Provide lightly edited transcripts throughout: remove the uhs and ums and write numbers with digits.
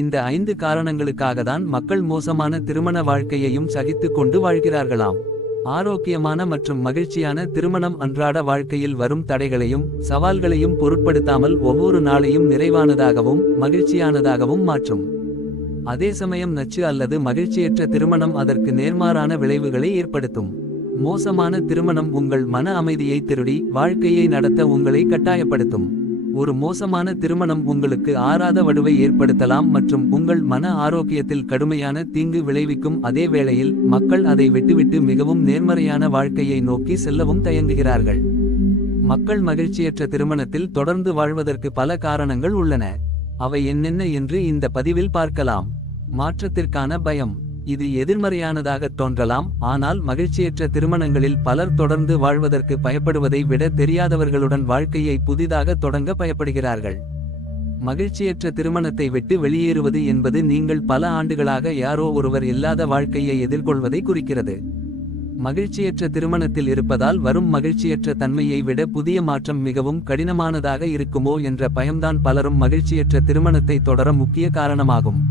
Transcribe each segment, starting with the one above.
இந்த 5 காரணங்களுக்காகத்தான் மக்கள் மோசமான திருமண வாழ்க்கையையும் சகித்துக் கொண்டு வாழ்கிறார்களாம். ஆரோக்கியமான மற்றும் மகிழ்ச்சியான திருமணம் அன்றாட வாழ்க்கையில் வரும் தடைகளையும் சவால்களையும் பொருட்படுத்தாமல் ஒவ்வொரு நாளையும் நிறைவானதாகவும் மகிழ்ச்சியானதாகவும் மாற்றும். அதே சமயம் நச்சு அல்லது மகிழ்ச்சியற்ற திருமணம் அதற்கு நேர்மாறான விளைவுகளை ஏற்படுத்தும். மோசமான திருமணம் உங்கள் மன அமைதியை திருடி வாழ்க்கையை நடத்த உங்களை கட்டாயப்படுத்தும். ஒரு மோசமான திருமணம் உங்களுக்கு ஆறாத வடுவை ஏற்படுத்தலாம் மற்றும் உங்கள் மன ஆரோக்கியத்தில் கடுமையான தீங்கு விளைவிக்கும். அதே வேளையில் மக்கள் அதை விட்டுவிட்டு மிகவும் நேர்மறையான வாழ்க்கையை நோக்கி செல்லவும் தயங்குகிறார்கள். மக்கள் மகிழ்ச்சியற்ற திருமணத்தில் தொடர்ந்து வாழ்வதற்கு பல காரணங்கள் உள்ளன. அவை என்னென்ன என்று இந்த பதிவில் பார்க்கலாம். மாற்றத்திற்கான பயம். இது எதிர்மறையானதாக தோன்றலாம், ஆனால் மகிழ்ச்சியற்ற திருமணங்களில் பலர் தொடர்ந்து வாழ்வதற்கு பயப்படுவதை விட தெரியாதவர்களுடன் வாழ்க்கையை புதிதாக தொடங்க பயப்படுகிறார்கள். மகிழ்ச்சியற்ற திருமணத்தை விட்டு வெளியேறுவது என்பது நீங்கள் பல ஆண்டுகளாக யாரோ ஒருவர் இல்லாத வாழ்க்கையை எதிர்கொள்வதை குறிக்கிறது. மகிழ்ச்சியற்ற திருமணத்தில் இருப்பதால் வரும் மகிழ்ச்சியற்ற தன்மையை விட புதிய மாற்றம் மிகவும் கடினமானதாக இருக்குமோ என்ற பயம்தான் பலரும் மகிழ்ச்சியற்ற திருமணத்தை தொடர முக்கிய காரணமாகும்.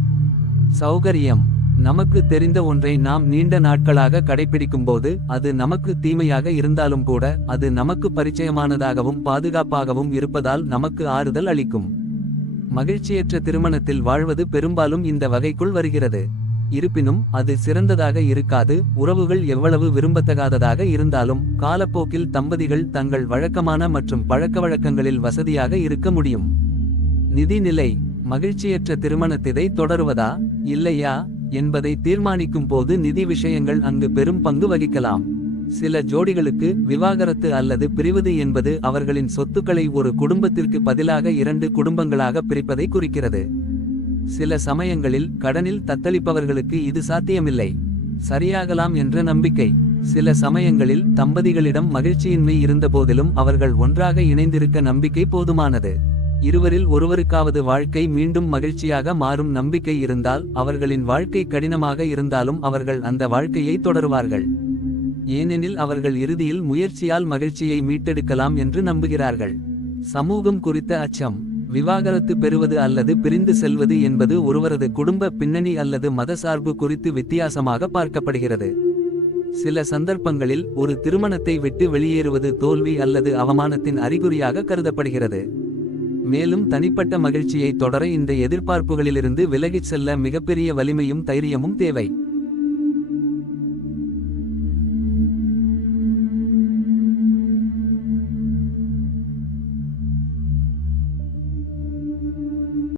சௌகரியம். நமக்கு தெரிந்த ஒன்றை நாம் நீண்ட நாட்களாக கடைபிடிக்கும்போது அது நமக்கு தீமையாக இருந்தாலும் கூட அது நமக்கு பரிச்சயமானதாகவும் பாதுகாப்பாகவும் இருப்பதால் நமக்கு ஆறுதல் அளிக்கும். மகிழ்ச்சியற்ற திருமணத்தில் வாழ்வது பெரும்பாலும் இந்த வகைக்குள் வருகிறது. இருப்பினும் அது சிறந்ததாக இருக்காது. உறவுகள் எவ்வளவு விரும்பத்தகாததாக இருந்தாலும் காலப்போக்கில் தம்பதிகள் தங்கள் வழக்கமான மற்றும் பழக்கவழக்கங்களில் வசதியாக இருக்க முடியும். நிதி நிலை. மகிழ்ச்சியற்ற திருமணத்திதை தொடருவதா இல்லையா என்பதை தீர்மானிக்கும் போது நிதி விஷயங்கள் அங்கு பெரும் பங்கு வகிக்கலாம். சில ஜோடிகளுக்கு விவாகரத்து அல்லது பிரிவது என்பது அவர்களின் சொத்துக்களை ஒரு குடும்பத்திற்கு பதிலாக 2 குடும்பங்களாக பிரிப்பதை குறிக்கிறது. சில சமயங்களில் கடனில் தத்தளிப்பவர்களுக்கு இது சாத்தியமில்லை. சரியாகலாம் என்ற நம்பிக்கை. சில சமயங்களில் தம்பதிகளிடம் மகிழ்ச்சியின்மை இருந்தபோதிலும் அவர்கள் ஒன்றாக இணைந்திருக்க நம்பிக்கை போதுமானது. இருவரில் ஒருவருக்காவது வாழ்க்கை மீண்டும் மகிழ்ச்சியாக மாறும் நம்பிக்கை இருந்தால் அவர்களின் வாழ்க்கை கடினமாக இருந்தாலும் அவர்கள் அந்த வாழ்க்கையை தொடருவார்கள். ஏனெனில் அவர்கள் இறுதியில் முயற்சியால் மகிழ்ச்சியை மீட்டெடுக்கலாம் என்று நம்புகிறார்கள். சமூகம் குறித்த அச்சம். விவாகரத்து பெறுவது அல்லது பிரிந்து செல்வது என்பது ஒருவரது குடும்ப பின்னணி அல்லது மத சார்பு குறித்து வித்தியாசமாக பார்க்கப்படுகிறது. சில சந்தர்ப்பங்களில் ஒரு திருமணத்தை விட்டு வெளியேறுவது தோல்வி அல்லது அவமானத்தின் அறிகுறியாக கருதப்படுகிறது. மேலும் தனிப்பட்ட மகிழ்ச்சியை தொடர இந்த எதிர்பார்ப்புகளிலிருந்து விலகிச் செல்ல மிகப்பெரிய வலிமையும் தைரியமும் தேவை.